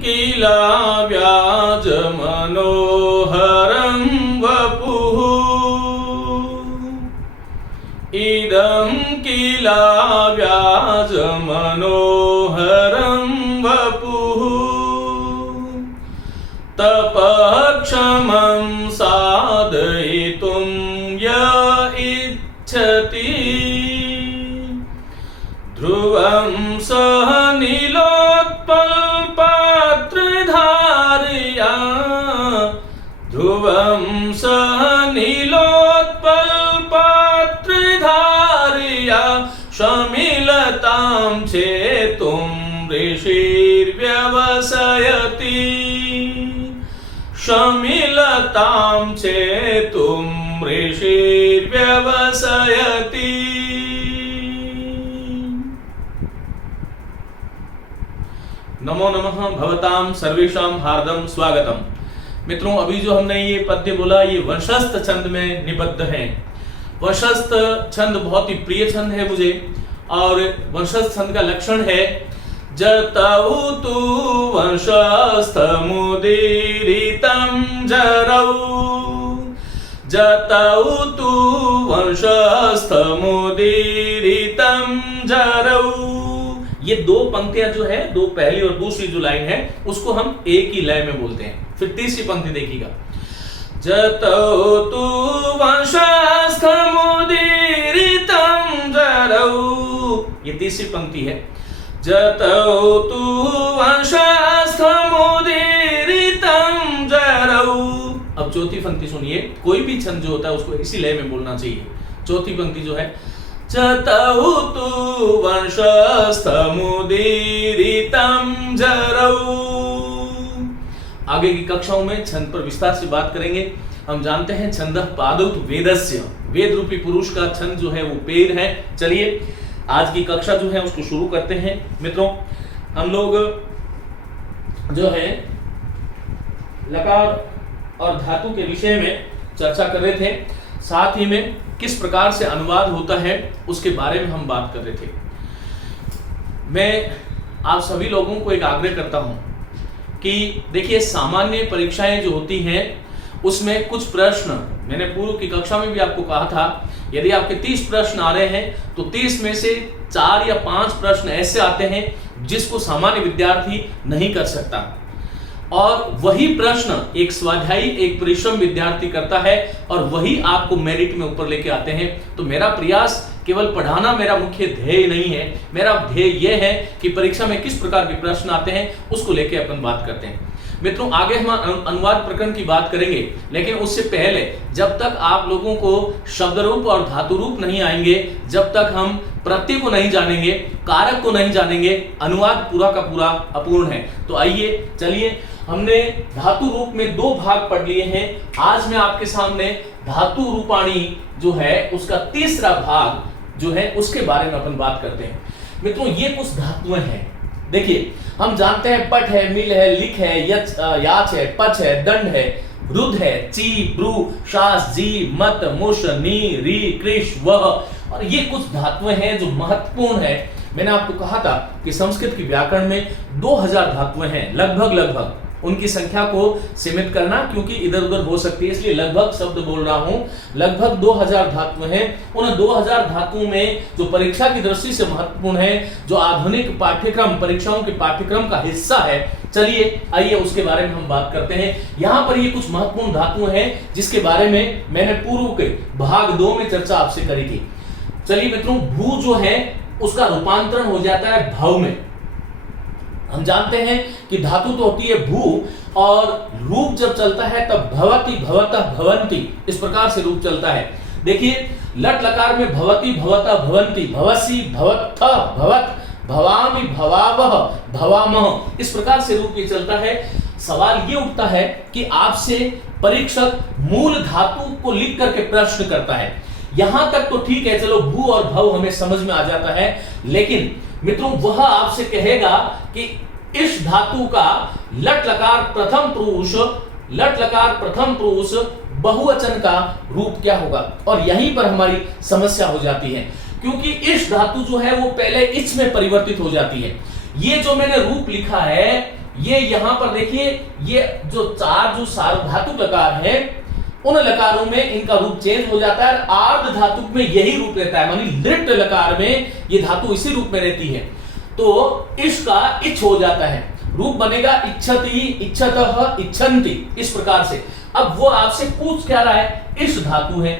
किल व्याज मनोहरं वपुः इदं किल व्याज मनोहरं वपुः तपक्षमं साधयितुं य इच्छति ध्रुवं सह नीलोत्पलपात्रधारया ध्रुवं सह नीलोत्पलपात्रधारया शमिलतां चेतुं ऋषिर्व्यवसयति शमिलतां चेतुं ऋषिर्व्यवसयति। नमो नमः भवतां सर्वेषां हार्दं स्वागतम। मित्रों, अभी जो हमने ये पद्य बोला ये वंशस्थ छंद में निबद्ध है। वंशस्थ छंद बहुत ही प्रिय छंद है मुझे, और वंशस्थ छंद का लक्षण है जतौ तु वंशस्थमुदीरितं जरौ जतौ तु वंशस्थमुदीरितं जरौ। ये दो पंक्तियां जो है, दो पहली और दूसरी जो लाइन है उसको हम एक ही लय में बोलते हैं। फिर तीसरी पंक्ति देखिएगा, जतौ तु वंशस्थमुदीरितं जरौ, ये तीसरी पंक्ति है। जतौ तु वंशस्थमुदीरितं जरौ। अब चौथी पंक्ति सुनिए, कोई भी छंद जो होता है उसको इसी लय में बोलना चाहिए। चौथी पंक्ति जो है, जतौ तु वंशस्थमुदीरितं जरौ। आगे की कक्षाओं में छंद पर विस्तार से बात करेंगे। हम जानते हैं छंदः पादौ वेदस्य, वेद रूपी पुरुष का छंद जो है वो पेड़ है। चलिए आज की कक्षा जो है उसको शुरू करते हैं। मित्रों, हम लोग जो है लकार और धातु के विषय में चर्चा कर रहे थे, साथ ही में किस प्रकार से अनुवाद होता है उसके बारे में हम बात कर रहे थे। मैं आप सभी लोगों को एक आग्रह करता हूं कि देखिए, सामान्य परीक्षाएं जो होती हैं उसमें कुछ प्रश्न, मैंने पूर्व की कक्षा में भी आपको कहा था, यदि आपके 30 प्रश्न आ रहे हैं तो 30 में से 4 या 5 प्रश्न ऐसे आते हैं जिसको सामान्य विद्यार्थी नहीं कर सकता, और वही प्रश्न एक स्वाध्यायी, एक परिश्रम विद्यार्थी करता है और वही आपको मेरिट में ऊपर लेके आते हैं। तो मेरा प्रयास केवल पढ़ाना मेरा मुख्य ध्येय नहीं है, मेरा ध्येय यह है कि परीक्षा में किस प्रकार के प्रश्न आते हैं उसको लेके अपन बात करते हैं। मित्रों, आगे हम अनुवाद प्रकरण की बात करेंगे, लेकिन उससे पहले जब तक आप लोगों को शब्द रूप और धातु रूप नहीं आएंगे, जब तक हम प्रत्यय को नहीं जानेंगे, कारक को नहीं जानेंगे, अनुवाद पूरा का पूरा अपूर्ण है। तो आइए चलिए, हमने धातु रूप में 2 भाग पढ़ लिए हैं। आज मैं आपके सामने धातु रूपाणी जो है उसका तीसरा भाग जो है उसके बारे में अपन बात करते हैं। मित्रों, ये कुछ धातुएं हैं। देखिए, हम जानते हैं पट है, मिल है, लिख है, यच याच है, पच है, दंड है, रुद है, ची, ब्रू, शास, जी, मत, मुश, नी, री, कृष, वह, और ये कुछ धातुएं हैं जो महत्वपूर्ण है। मैंने आपको कहा था कि संस्कृत की व्याकरण में 2000 धातुएं हैं, लगभग उनकी संख्या को सीमित करना क्योंकि इधर उधर हो सकती है, इसलिए लगभग शब्द बोल रहा हूं। लगभग 2000 धातुएं हैं। उन 2000 धातुओं में जो परीक्षा की दृष्टि से महत्वपूर्ण है, जो आधुनिक पाठ्यक्रम, परीक्षाओं के पाठ्यक्रम का हिस्सा है, चलिए आइए उसके बारे में हम बात करते हैं। यहाँ पर ये कुछ महत्वपूर्ण धातुएं हैं जिसके बारे में मैंने पूर्व के भाग 2 में चर्चा आपसे करी थी। चलिए मित्रों, भू जो है उसका रूपांतरण हो जाता है भव में। हम जानते हैं कि धातु तो होती है भू, और रूप जब चलता है तब भवति, भवतः, भवन्ति, इस प्रकार से रूप चलता है। देखिए, लट लकार में भवति, भवतः, भवन्ति, भवसि, भवत्थ, भवत, भवामि, भवावह, भवामह, इस प्रकार से रूप ये चलता है। सवाल ये उठता है कि आपसे परीक्षक मूल धातु को लिख करके प्रश्न करता है। यहां तक तो ठीक है, चलो भू और भव हमें समझ में आ जाता है, लेकिन मित्रों वह आपसे कहेगा कि इस धातु का लट लकार प्रथम पुरुष बहुवचन का रूप क्या होगा, और यहीं पर हमारी समस्या हो जाती है, क्योंकि इस धातु जो है वो पहले इच में परिवर्तित हो जाती है। ये जो मैंने रूप लिखा है ये यहां पर देखिए, ये जो चार जो सार्वधातुक लकार है उन लकारों में इनका रूप चेंज हो जाता है। आर्ध धातुक में यही रूप रहता है, मानी लिट लकार में ये धातु इसी रूप में रहती है, तो इसका इच्छ हो जाता है, रूप बनेगा इच्छति, इच्छतः, इच्छन्ति, इस प्रकार से। अब वो आपसे पूछ क्या रहा है, इस धातु है,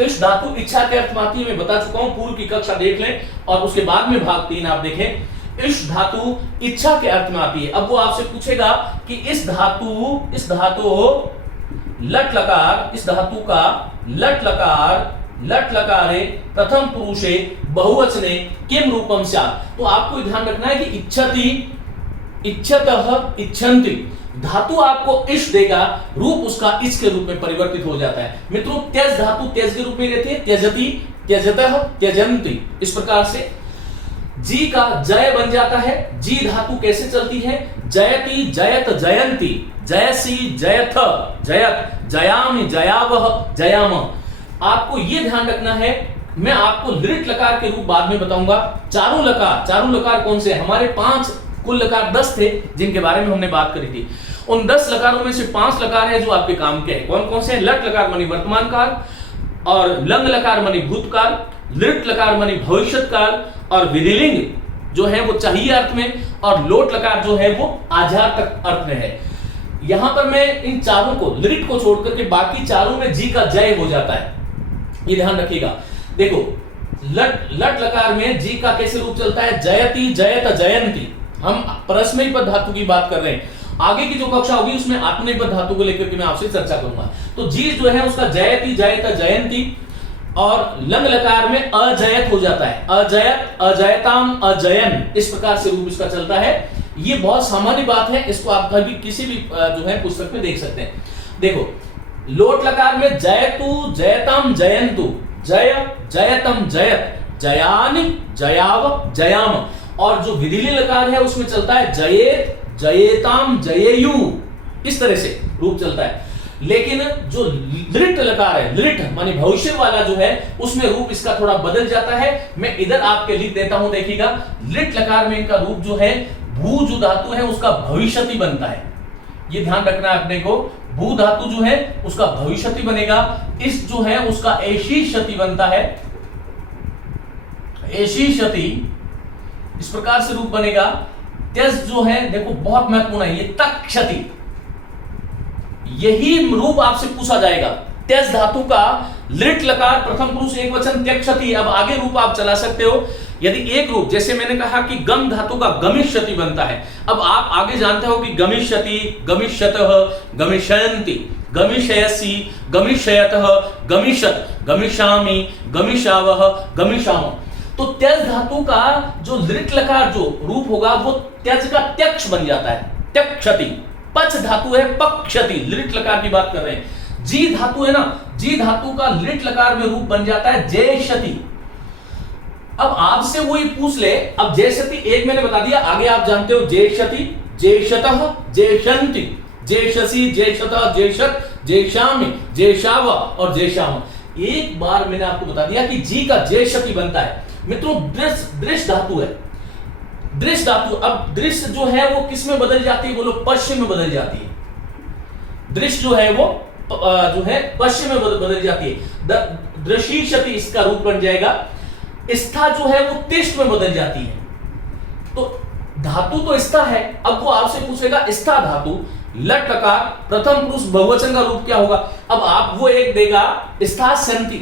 इस धातु इच्छा के अर्थ में आती है, मैं बता चुका हूं, पूर्व की कक्षा देख लें और उसके बाद में भाग 3 आप देखें। इस धातु इच्छा के अर्थ में आती है। अब वो आपसे पूछेगा कि इस धातु लट लकार, इस धातु का लट लकारे प्रथम पुरुषे बहुवचने किम रूपम स्यात्। तो आपको ध्यान रखना है कि इच्छति, इच्छतः, इच्छन्ति धातु आपको इश देगा, रूप उसका इस के रूप में परिवर्तित हो जाता है। मित्रों त्यज धातु त्यज के रूप में रहती है, त्यजति, त्यजतः, त्यजन्ति, इस प्रकार से। जी का जय बन जाता है। जी धातु कैसे चलती है, जयति, जयत, जयंती, जयसी, जयथ, जयत, जयामि, जयावह, जयाम। आपको यह ध्यान रखना है, मैं आपको लिट लकार के रूप बाद में बताऊंगा। चारों लकार कौन से, हमारे 5 कुल लकार 10 थे जिनके बारे में हमने बात करी थी। उन 10 लकारों में से 5 लकार है जो आपके काम के हैं। कौन कौन से? लट लकार मानी वर्तमान काल, और लंग लकार मानी भूतकाल, लिट लकार मानी भविष्यत काल, और विधिलिंग जो है वो चाहिए अर्थ में, और लोट लकार जो है वो आजातक अर्थ में है। यहां पर मैं इन चारों को, लिट को छोड़ करके बाकी चारों में जी का जय हो जाता है, ये ध्यान रखिएगा। देखो लट लकार में जी का कैसे रूप चलता है, जयति, जयत, जयंती। हम परस्मैपद धातु की बात कर रहे हैं, आगे की जो कक्षा होगी उसमें आत्मनेपद धातु को लेकर के मैं आपसे चर्चा करूंगा। तो जी जो है उसका जयति, जयत, जयंती, और लंग लकार में अजयत हो जाता है, अजयत, अजयताम, अजयन, इस प्रकार से रूप इसका चलता है। ये बहुत सामान्य बात है, इसको आप कभी किसी भी जो है पुस्तक में देख सकते हैं। देखो लोट लकार में जयतु, जयताम, जयंतु, जय, जयतम, जयत, जयानि, जयाव, जयाम। और जो विधिलिंग लकार है उसमें चलता है जयेत, जयेताम, जयेयु, इस तरह से रूप चलता है। लेकिन जो लिट लकार है, लिट माने भविष्य वाला जो है, उसमें रूप इसका थोड़ा बदल जाता है। मैं इधर आपके लिख देता हूं, देखिएगा। लिट लकार में इनका रूप जो है, भू जो धातु है उसका भविष्यति बनता है, ये ध्यान रखना है अपने को। भू धातु जो है उसका भविष्यति बनेगा, इस जो है उसका ऐशी शति बनता है, ऐशी शति, इस प्रकार से रूप बनेगा। त्यज जो है देखो बहुत महत्वपूर्ण है, ये तक क्षति, यही रूप आपसे पूछा जाएगा। त्यज धातु का लिट लकार प्रथम पुरुष एक वचन त्यक्षति। अब आगे रूप आप चला सकते हो, यदि एक रूप, जैसे मैंने कहा कि गम धातु का गमिष्यति बनता है। अब आप आगे जानते हो कि गमिष्यति, गमिष्यतः, गमिष्यन्ति, गमिष्यसि, गमिष्यतः, गमिष्यत, गमिष्यामि, गमिष्यावः, गमिष्याम। तो त्यज धातु का जो लिट लकार जो रूप होगा वो त्यज का त्यक्ष बन जाता है, त्यक्षति। पच धातु है पक्षति, लिट लकार की बात कर रहे हैं। जी धातु है ना, जी धातु का लिट लकार में रूप बन जाता है जयशति। अब आपसे वही पूछ ले, अब जयशति एक मैंने बता दिया, आगे आप जानते हो जयशति, जयशतः, जयशन्ति, जयशसि, जयशतः, जयशत, जयशामि, जयशाव और जयशाम। एक बार मैंने आपको बता दिया कि जी का जयशति बनता है। मित्रों दृश्य धातु है, दृश्य धातु। अब दृश्य जो है वो किस में बदल जाती है, बोलो पश्चिम में बदल जाती है। दृश्य जो है वो जो है पश्चिम में बदल जाती है। दृशीशति इसका रूप बन जाएगा। स्था जो है वो तिष्ठ में बदल जाती है। तो धातु तो स्था है। अब वो आपसे पूछेगा स्था धातु लट लकार प्रथम पुरुष बहुवचन का रूप क्या होगा। अब आप वो एक देगा स्थास्यन्ति,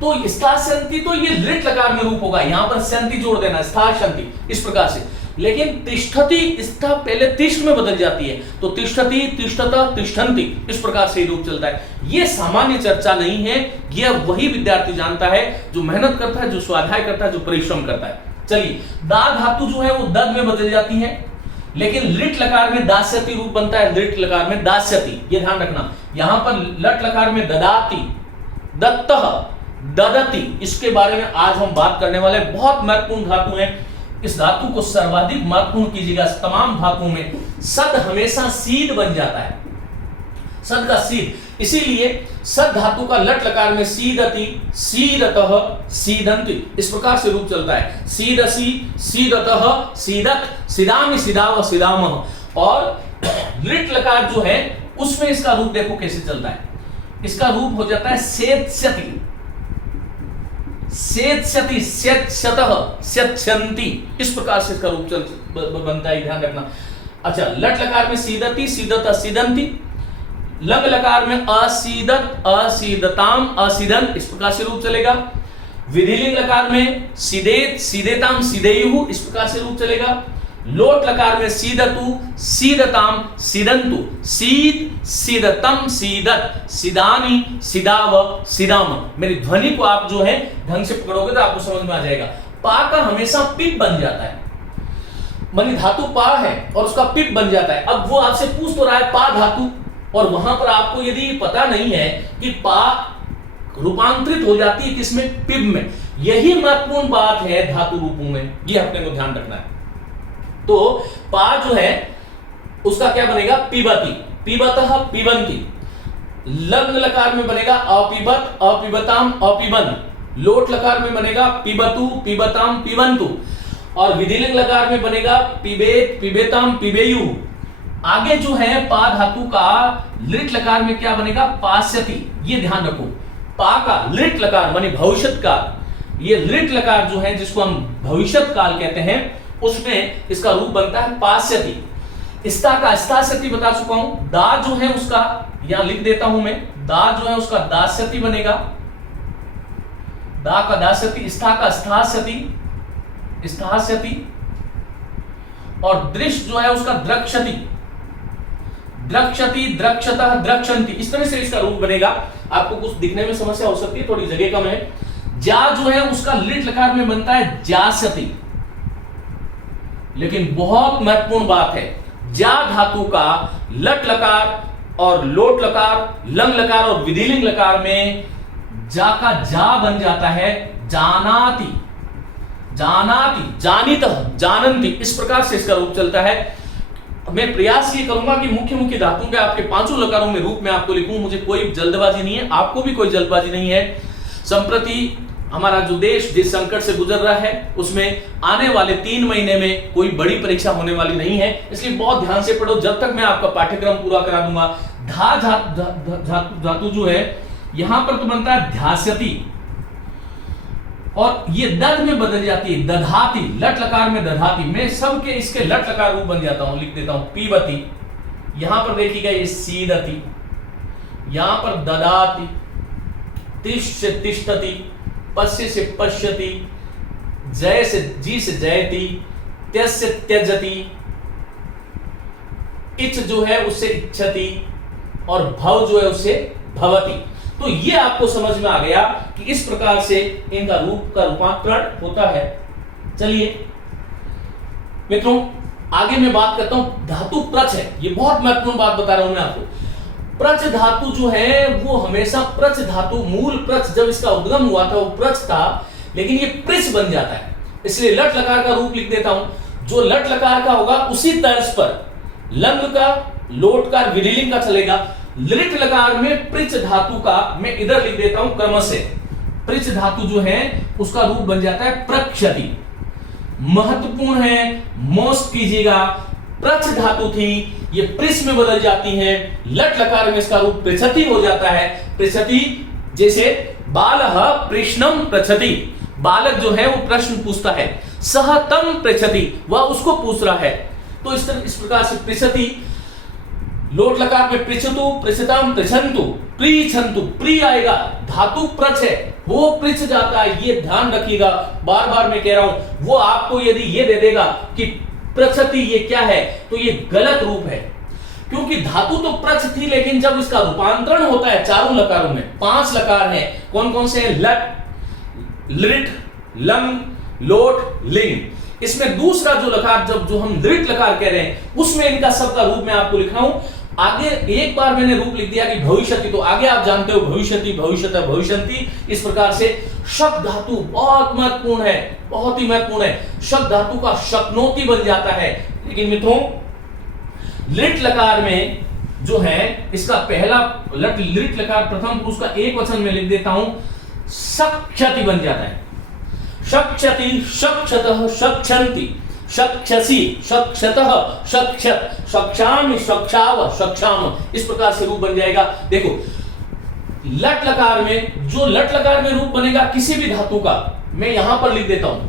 तो स्थास्यन्ति तो ये लिट लकार में रूप होगा, यहां पर स्यन्ति जोड़ देना, स्थास्यन्ति, इस प्रकार से। लेकिन तिष्ठति, स्था पहले तिष्ठ में बदल जाती है, तो तिष्ठति, तिष्ठतः, तिष्ठन्ति, इस प्रकार से रूप चलता है। ये सामान्य चर्चा नहीं है, यह वही विद्यार्थी जानता है जो मेहनत करता है, जो स्वाध्याय करता है, जो परिश्रम करता है। चलिए, दा धातु जो है वो दद में बदल जाती है, लेकिन लिट लकार में दास्यति रूप बनता है, लिट लकार में दास्यति, ये ध्यान रखना। यहां पर लट लकार में ददाति, दत्तः, ददति, इसके बारे में आज हम बात करने वाले। बहुत महत्वपूर्ण धातु है, इस धातु को सर्वाधिक महत्वपूर्ण कीजिएगा। तमाम धातुओं में सद हमेशा सीध बन जाता है, सद का सीध, इसीलिए सद धातु का लट लकार में सीदति, सीदतः, सीदन्ति, इस प्रकार से रूप चलता है। सीदसि, सीदतः, सीदत, सीदामि, सीदाव, सीदामः। और लिट लकार जो है उसमें इसका रूप देखो कैसे चलता है, इसका रूप हो जाता है सेत्स्यति, सेत्स्यति, सेत्स्यतः, सेत्स्यन्ति, इस प्रकार से इसका रूप बनता है, ध्यान रखना। अच्छा, लट लकार में सीदति, सीदत, सीदंती, लंग लकार में असीदत, असीदताम, असीदन, इस प्रकार से रूप चलेगा। विधिलिंग लकार में सीदेत, सीदेताम, सीदेयुः, इस प्रकार से रूप चलेगा। लोट लकार में सीदतु, सीदताम, सीदंतु, सीद, सीदतम, सीदत, सीदानी, सीदाव, सीदाम। मेरी ध्वनि को आप जो है ढंग से पकड़ोगे तो आपको समझ में आ जाएगा। पा का हमेशा पिप बन जाता है, मानी धातु पा है और उसका पिप बन जाता है। अब वो आपसे पूछ तो रहा है पा धातु, और वहां पर आपको यदि पता नहीं है कि पा रूपांतरित हो जाती है किसमें, पिप में, यही महत्वपूर्ण बात है धातु रूपों में, ये अपने को ध्यान रखना है। तो पा जो है उसका क्या बनेगा, पिबती, पिबतः, पिबंती। लंग लकार में बनेगा अपिबत, अपिबताम, अपिबन। लोट लकार में बनेगा पिबतु, पिबताम, पिबंतु। और विधिलिंग लकार में बनेगा पिबेत, पिबेताम, पिबेयु। आगे जो है पा धातु का लिट लकार में क्या बनेगा, पास्यति। ये ध्यान रखो, पा का लिट लकार मानी भविष्यत काल, ये लिट लकार जो है जिसको हम भविष्यत काल कहते हैं, उसमें इसका रूप बनता है पास्यति। स्ता का स्तास्यति बता चुका हूं। दा जो है उसका यहां लिख देता हूं मैं, दा जो है उसका दास्यति बनेगा, दा का दास्यति। स्था का स्थास्यति, स्थास्यति। और दृश जो है उसका द्रक्षति, द्रक्षति, द्रक्षतः, द्रक्षन्ति। इस तरह से इसका रूप बनेगा। आपको कुछ दिखने में समस्या हो सकती है, थोड़ी जगह कम है। जा जो है उसका लिट लकार में बनता है जास्यति, लेकिन बहुत महत्वपूर्ण बात है, जा धातु का लट लकार और लोट लकार, लंग लकार और विधिलिंग लकार में जा का जा बन जाता है जानाति, जानाति, जानितः, जानन्ति। इस प्रकार से इसका रूप चलता है। मैं प्रयास ये करूंगा कि मुख्य मुख्य धातुओं के आपके पांचों लकारों में रूप में आपको लिखूं। मुझे कोई जल्दबाजी नहीं है, आपको भी कोई जल्दबाजी नहीं है। संप्रति हमारा जो देश जिस संकट से गुजर रहा है उसमें आने वाले 3 महीने में कोई बड़ी परीक्षा होने वाली नहीं है, इसलिए बहुत ध्यान से पढ़ो जब तक मैं आपका पाठ्यक्रम पूरा करा दूंगा। धातु जो है यहां पर तो बनता है ध्यास्यति, और ये दध में बदल जाती है दधाती, लट लकार में दधाती। मैं सबके इसके लट लकार रूप बन जाता हूं, लिख देता हूं पीबती। यहां पर देखिएगा ये सीदति, यहां पर ददाति, तिष्ठ से तिष्ठति, पश्य से पश्यति, जय से जी से जयति, त्यज से त्यजति, इच्छ जो है उससे इच्छति, और भव जो है उससे भवति। तो ये आपको समझ में आ गया कि इस प्रकार से इनका रूप का रूपांतरण होता है। चलिए मित्रों, आगे मैं बात करता हूं धातु प्रच है। ये बहुत महत्वपूर्ण बात बता रहा हूं मैं आपको। प्रच धातु जो है वो हमेशा प्रच धातु, मूल प्रच जब इसका उद्गम हुआ था वो प्रच था, लेकिन ये प्रिच बन जाता है, इसलिए लट लकार का रूप लिख देता हूं। जो लट लकार का होगा उसी तर्ज पर लंग का, लोट का, विधिलिंग का चलेगा। लिट लकार में प्रिच धातु का मैं इधर लिख देता हूं क्रम से। प्रिच धातु जो है उसका रूप बन जाता है प्रक्षति। महत्वपूर्ण है, मोस्ट कीजिएगा। प्रच धातु थी, ये प्रिस में बदल जाती है। लट लकार में इसका रूप पृछति हो जाता है। पृछति जैसे बालः प्रश्नम पृछति, बालक जो है वो प्रश्न पूछता है। सह तम पृछति, वह उसको पूछ रहा है। तो इस प्रकार से पृछति। लोट लकार में पृछतु, पृछताम, पृछन्तु, प्रीछन्तु, प्री आएगा, धातु प्रच है, वो पृछ जाता है। ये ध्यान रखिएगा, बार बार मैं कह रहा हूं। वो आपको यदि ये दे देगा कि प्रछति ये क्या है, तो ये गलत रूप है, क्योंकि धातु तो प्रच थी, लेकिन जब इसका रूपांतरण होता है चारों लकारों में, 5 लकार हैं, कौन कौन से हैं? लट, लिट, लंग, लोट, लिंग। इसमें दूसरा जो लकार जो हम लिट लकार कह रहे हैं, उसमें इनका सबका रूप मैं आपको लिख रहा हूं। आगे एक बार मैंने रूप लिख दिया कि भविष्यति, तो आगे आप जानते हो भविष्यति, भविष्यतः, भविष्यन्ति। इस प्रकार से शक धातु बहुत महत्वपूर्ण है, बहुत ही महत्वपूर्ण है। शक धातु का शक्नोति बन जाता है। लेकिन मित्रों, लिट लकार में जो है इसका पहला लिट लकार प्रथम पुरुष का एक वचन में लिख देता हूं, सक्षति बन जाता है। शक्षति, शक्षतः, शक्षन्ति। शक्षसी, शक्षतः, शक्षत, शक्षामि, शक्षाव, शक्षाम, इस प्रकार से रूप बन जाएगा। देखो लट लकार में, जो लट लकार में रूप बनेगा किसी भी धातु का, मैं यहां पर लिख देता हूं,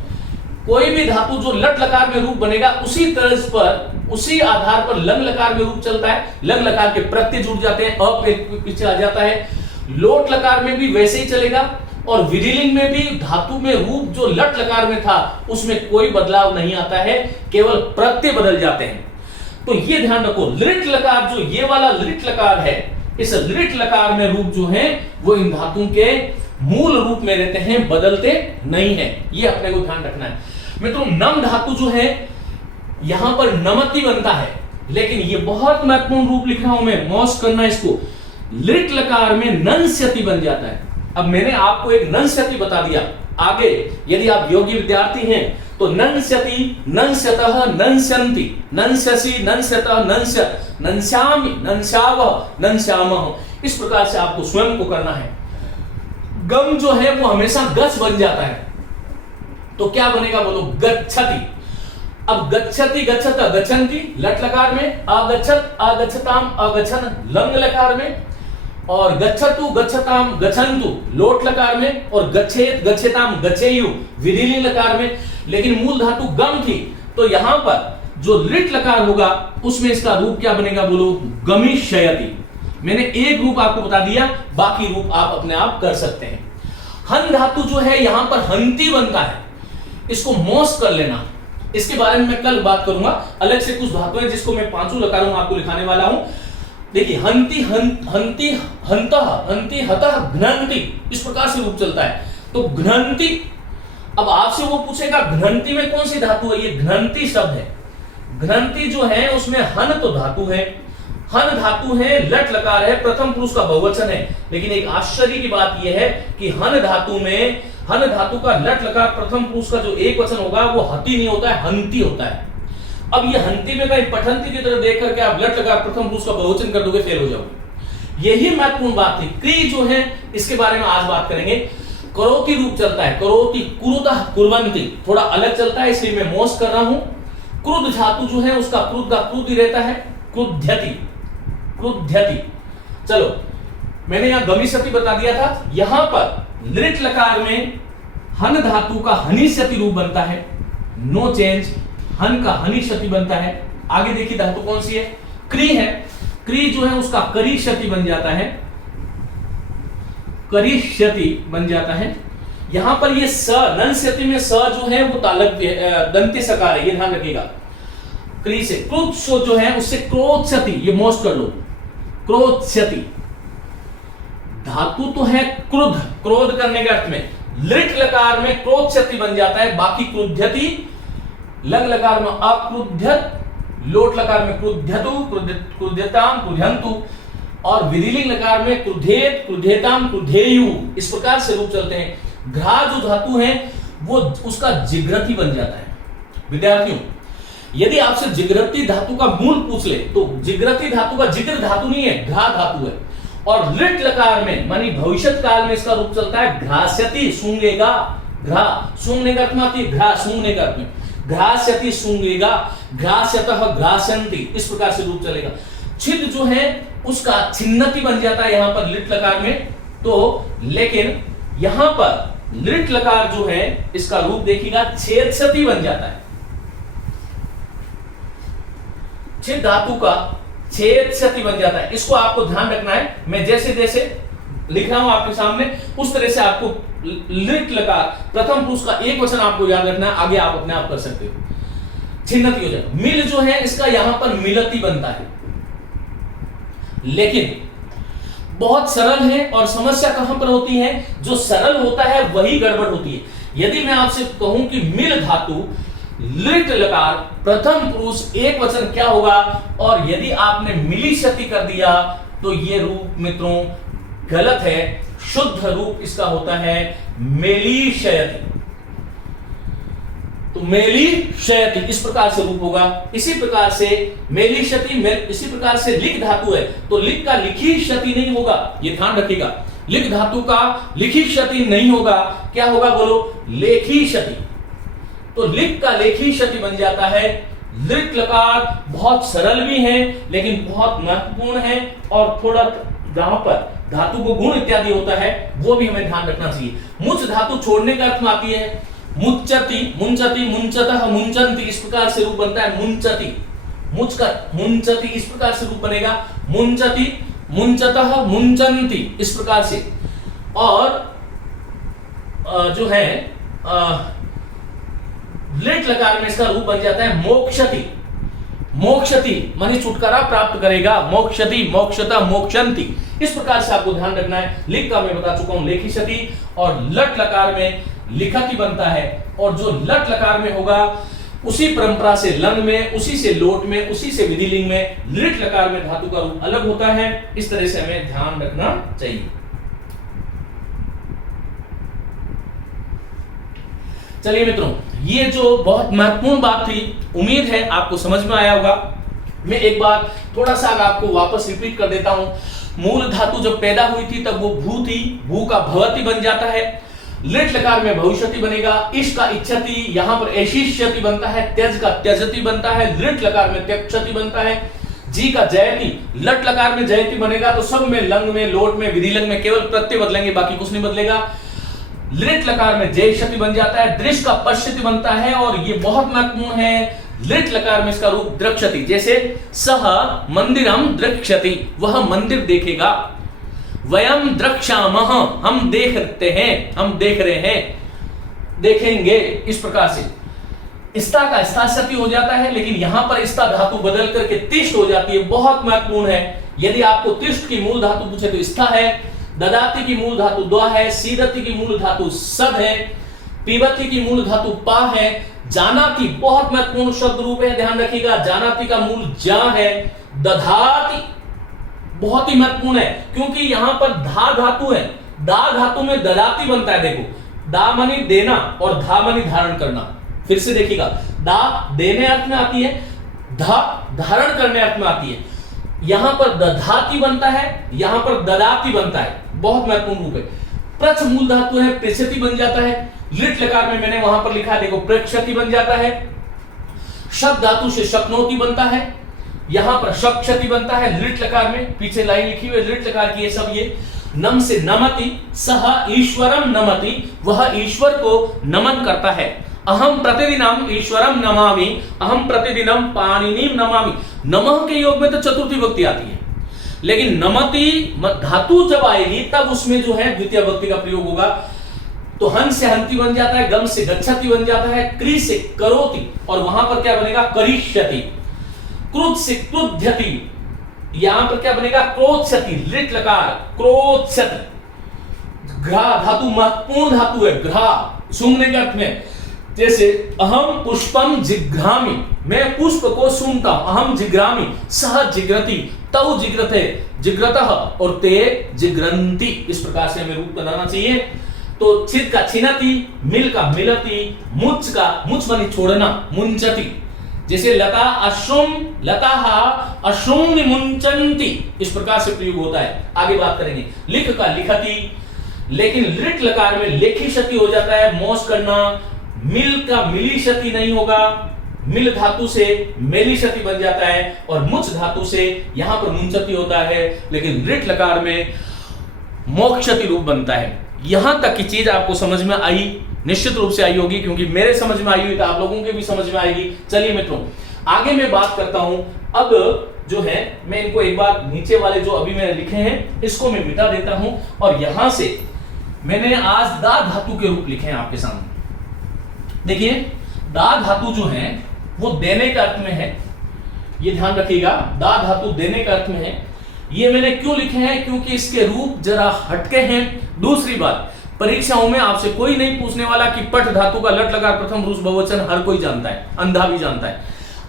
कोई भी धातु जो लट लकार में रूप बनेगा उसी तर्ज पर, उसी आधार पर लंग लकार में रूप चलता है। लंग लकार के प्रत्यय जुड़ जाते हैं, अ पीछे आ जाता है। लोट लकार में भी वैसे ही चलेगा, और विधिलिंग में भी धातु में रूप जो लट लकार में था उसमें कोई बदलाव नहीं आता है, केवल प्रत्यय बदल जाते हैं। तो ये ध्यान रखो, लिट लकार, जो ये वाला लिट लकार है, इस लिट लकार में रूप जो है वो इन धातुओं के मूल रूप में रहते हैं, बदलते नहीं है। ये अपने को ध्यान रखना है मित्रों। नम धातु जो है यहां पर नमति बनता है, लेकिन ये बहुत महत्वपूर्ण रूप लिख रहा हूं मैं, मौज करना इसको। लिट लकार में नंस्यति बन जाता है। अब मैंने आपको एक नंस्यति बता दिया, आगे यदि आप योगी विद्यार्थी हैं तो नंस्यति, नंस्यतः, नंस्यन्ति, नंस्यसि, नंस्यतः, नंस्यत, नंस्यामि, नंस्यावः, नंस्यामः, इस प्रकार से आपको स्वयं को करना है। गम जो है वो हमेशा गच बन जाता है, तो क्या बनेगा बोलो, गच्छति। अब गच्छति, गच्छत, गच्छन्ति लट लकार में, अगच्छत, अगच्छताम, अगच्छन लंग लकार में, और गच्छतु, गच्छताम, गच्छन्तु लोट लकार में, और गच्छेत, गच्छेताम, गच्छेयु विधिलिंग लकार में। लेकिन मूल धातु गम थी, तो यहां पर जो लिट लकार होगा उसमें इसका रूप क्या बनेगा बोलो, गमिष्यति। मैंने एक रूप आपको बता दिया, बाकी रूप आप अपने आप कर सकते हैं। हन धातु जो है यहां पर हंती बनता है, इसको मोस कर लेना, इसके बारे में मैं कल बात करूंगा। अलग से कुछ धातु है जिसको मैं पांचों लकारों आपको लिखाने वाला हूं। देखिए हंती, हंती, हंतः, हंती, हतः, घ्नन्ति, इस प्रकार से रूप चलता है। तो घ्नन्ति, अब आपसे वो पूछेगा घ्नन्ति में कौन सी धातु है, ये घ्नन्ति शब्द है। घ्नन्ति जो है उसमें हन तो धातु है, हन धातु है, लट लकार है, प्रथम पुरुष का बहुवचन है। लेकिन एक आश्चर्य की बात यह है कि हन धातु में, हन धातु का लट लकार प्रथम पुरुष का जो एक वचन होगा वो हति नहीं होता है, हंती होता है। अब ये हंती में कहीं पठंती की तरह देख करके आप लट लकार प्रथम पुरुष का बहुवचन कर दोगे, फेल हो जाओगे। यही महत्वपूर्ण बात थी। क्री जो है इसके बारे में आज बात करेंगे। करोति रूप चलता है, करोति, कुरुतः, कुर्वन्ति, थोड़ा अलग चलता है इसलिए मैं मोस कर रहा हूं। क्रुद्ध धातु जो है उसका क्रुद्ध क्रुद्ध ही रहता है, क्रुध्यति, क्रुध्यति। चलो मैंने यहां गमिष्यति बता दिया था। यहां पर लिट लकार में हन धातु का हनिष्यति रूप बनता है, नो चेंज, हन का हनिष्यति बनता है। आगे देखिए धातु कौन सी है, क्री है, क्री जो है उसका करिष्यति बन जाता है, करिष्यति बन जाता है। यहां पर ये स, नंस्यति में स जो है वो तालक दंती सकार है, ये ध्यान रखिएगा। क्री से क्रोध जो है उससे क्रोधस्यति, ये मोस्ट कर लो, क्रोधस्यति। धातु तो है क्रुद्ध, क्रोध करने के अर्थ में। लिट लकार में क्रोधस्यति बन जाता है, बाकी क्रुध्यति, लंग लकार में अक्रुध्यत, लोट लकार में क्रुध्यतु, क्रुध्यताम, क्रुध्यंतु, और विधिलिंग लकार में क्रुध्येत, क्रुध्येताम, क्रुध्येयु, इस प्रकार से रूप चलते हैं। घ्रा जो धातु है वो उसका जिग्रति बन जाता है। विद्यार्थियों यदि आपसे जिग्रति धातु का मूल पूछ ले तो जिग्रति धातु का जिग्र धातु नहीं है, घ्रा धातु है। और लिट लकार में मानी भविष्य काल में इसका रूप चलता है घ्रास्यति, सूंघेगा, घ्रा सूंघने का अर्थ में आती है, घ्रा सूंघने का अर्थ में, घ्रास्यति सूंघेगा, घ्रास्यतः, घ्रास्यन्ति, इस प्रकार से रूप चलेगा। छिद जो है उसका छिन्नति बन जाता है यहां पर लिट लकार में। तो लेकिन यहां पर लिट लकार जो है इसका रूप देखिएगा छेदस्यति बन जाता है। छिद धातु का छेदस्यति बन जाता है, इसको आपको ध्यान रखना है। मैं जैसे जैसे लिख रहा हूं आपके सामने उस तरह से आपको लिट लकार प्रथम पुरुष का एक वचन आपको याद रखना है, आगे आप अपने आप कर सकते हो। छिन्नति हो जाए। मिल जो है इसका यहां पर मिलती बनता है, लेकिन बहुत सरल है। और समस्या कहां पर होती है, जो सरल होता है वही गड़बड़ होती है। यदि मैं आपसे कहूं कि मिल धातु लिट लकार प्रथम पुरुष एक वचन क्या होगा, और यदि आपने मिलिष्यति कर दिया तो ये रूप मित्रों गलत है। शुद्ध रूप इसका होता है मेलिशयति। तो मेलिशयति इस प्रकार से रूप होगा। इसी प्रकार से मेलिशयति, इसी प्रकार से लिख धातु है तो लिख का लिखी क्षति नहीं होगा, ये ध्यान रखिएगा। लिख धातु का लिखी क्षति नहीं होगा, क्या होगा बोलो, लेखी क्षति। तो लिक का लेखी क्षति बन जाता है। लिट लकार बहुत सरल भी है लेकिन बहुत महत्वपूर्ण है, और थोड़ा जहां पर धातु को गुण इत्यादि होता है वो भी हमें ध्यान रखना चाहिए। मुच धातु छोड़ने का अर्थ में आती है। मुच्चति, मुंचति, मुंचतः, मुंचन्ति, इस प्रकार से रूप बनता है मुंचति। मुच का मुंचति इस प्रकार से रूप बनेगा, मुंचति, मुंचतः, मुंचन्ति, इस प्रकार से। और जो है लिट लकार में इसका रूप बन जाता है मोक्षति। मोक्षति माने छुटकारा प्राप्त करेगा, मोक्षति, मोक्षता, मोक्षन्ति, इस प्रकार से आपको ध्यान रखना है। लिक का मैं बता चुका हूं लेखी क्षति, और लट लकार में लिखति बनता है, और जो लट लकार में होगा उसी परंपरा से लंग में, उसी से लोट में, उसी से विधिलिंग में लिट लकार में धातु का रूप अलग होता है। इस तरह से हमें ध्यान रखना चाहिए। चलिए मित्रों, ये जो बहुत महत्वपूर्ण बात थी, उम्मीद है आपको समझ में आया होगा। मैं एक बार थोड़ा सा आपको वापस रिपीट कर देता हूं। मूल धातु जब पैदा हुई थी तब वो भू थी, भू का भवति बन जाता है। लिट लकार में भविष्यति बनेगा, इश का इच्छति, यहां पर ऐशिष्यति बनता है, त्यज का त्यजति बनता है, लिट लकार में त्यक्षति बनता है, जी का जयति, लट लकार में जयति बनेगा। तो सब में लंग में, लोट में, विधिलिंग में केवल प्रत्यय बदलेंगे, बाकी कुछ नहीं बदलेगा। लिट लकार में जय क्षति बन जाता है, दृश का पश्यति बनता है, और ये बहुत महत्वपूर्ण है। लिट लकार में इसका रूप द्रक्षति, जैसे सह मंदिरम द्रक्षति, वह मंदिर देखेगा। वयम द्रक्षामः, हम देखते हैं, हम देख रहे हैं, देखेंगे, इस प्रकार से। स्था का स्थासति हो जाता है, लेकिन यहां पर स्था धातु बदल करके तिष्ठ हो जाती है, बहुत महत्वपूर्ण है। यदि आपको तिष्ठ की मूल धातु पूछे तो स्था है, ददाति की मूल धातु द्वा है, सीदति की मूल धातु सद है, पीबति की मूल धातु पा है, जानाति बहुत महत्वपूर्ण शब्द रूप है, ध्यान रखिएगा। जानाति का मूल जा है, दधाति बहुत ही महत्वपूर्ण है क्योंकि यहां पर धा धातु है, दा धातु में ददाति बनता है। देखो, दा मानी देना और धा मानी धारण करना। फिर से देखिएगा, दा देने अर्थ में आती है, धा धारण करने अर्थ में आती है। यहां पर दधाति बनता है, यहां पर ददाति बनता है, बहुत महत्वपूर्ण रूप है। प्रच मूल धातु है, प्रक्षति बन जाता है। लिट लकार में मैंने वहां पर लिखा है, देखो, प्रक्षति बन जाता है। शक धातु से शक्नोति बनता है, यहां पर शक्षति बनता है लिट लकार में। पीछे लाइन लिखी हुई है लिट लकार की, ये सब ये। नम से नमति, सह ईश्वरम नमति, वह ईश्वर को नमन करता है। अहम प्रतिदिनम ईश्वरम नमामि, अहम प्रतिदिनम पाणिनिम नमामि। नमः के योग में तो चतुर्थी विभक्ति आती है, लेकिन नमति धातु जब आएगी तब उसमें जो है द्वितीय विभक्ति का प्रयोग होगा। तो हन से हंति बन जाता है, गम से गच्छति बन जाता है, क्री से करोति, और वहां पर क्या बनेगा, करिष्यति। क्रुद्ध से क्रुध्यति, यहां पर क्या बनेगा, क्रोधस्यति, लिट लकार, क्रोधस्यति। घ्रा धातु महत्वपूर्ण धातु है, घ्रा सूंघने के अर्थ में। जैसे अहम पुष्पम जिघ्रामि, मैं पुष्प को सूंघता हूं, अहम जिघ्रामि, सह जिघ्रति, तौ जिघ्रते, जिघ्रतः, और ते जिघ्रन्ति, इस प्रकार से हमें रूप बनाना चाहिए। तो छिद का छिनति, मिल का मिलति, मुच का मुच मानी छोड़ना, मुंचति। जैसे लता अश्रुम, लता अश्रुम मुंचन्ति, इस प्रकार से प्रयोग होता है। आगे बात करेंगे। लिख का लिखति, लेकिन लिट लकार में लेखी क्षति हो जाता है, मोश करना। मिल का मिली क्षति नहीं होगा, मिल धातु से मेली क्षति बन जाता है, और मुच धातु से यहां पर मुंचति होता है, लेकिन लिट लकार में मोक्षति रूप बनता है। यहां तक की चीज आपको समझ में आई, निश्चित रूप से आई होगी, क्योंकि मेरे समझ में आई हुई तो आप लोगों के भी समझ में आएगी। चलिए मित्रों, आगे मैं बात करता हूं। अब जो है मैं इनको एक बार नीचे वाले जो अभी मैंने लिखे हैं इसको मैं मिटा देता हूं, और यहां से मैंने आज दा धातु के रूप लिखे हैं आपके सामने। देखिए, दा धातु जो है वो देने का अर्थ में है, ये ध्यान रखिएगा, दा धातु देने का अर्थ में है। ये मैंने क्यों लिखे हैं, क्योंकि इसके रूप जरा हटके हैं। दूसरी बात, परीक्षाओं में आपसे कोई नहीं पूछने वाला कि पट धातु का लट लकार प्रथम पुरुष बहुवचन हर कोई जानता है, अंधा भी जानता है।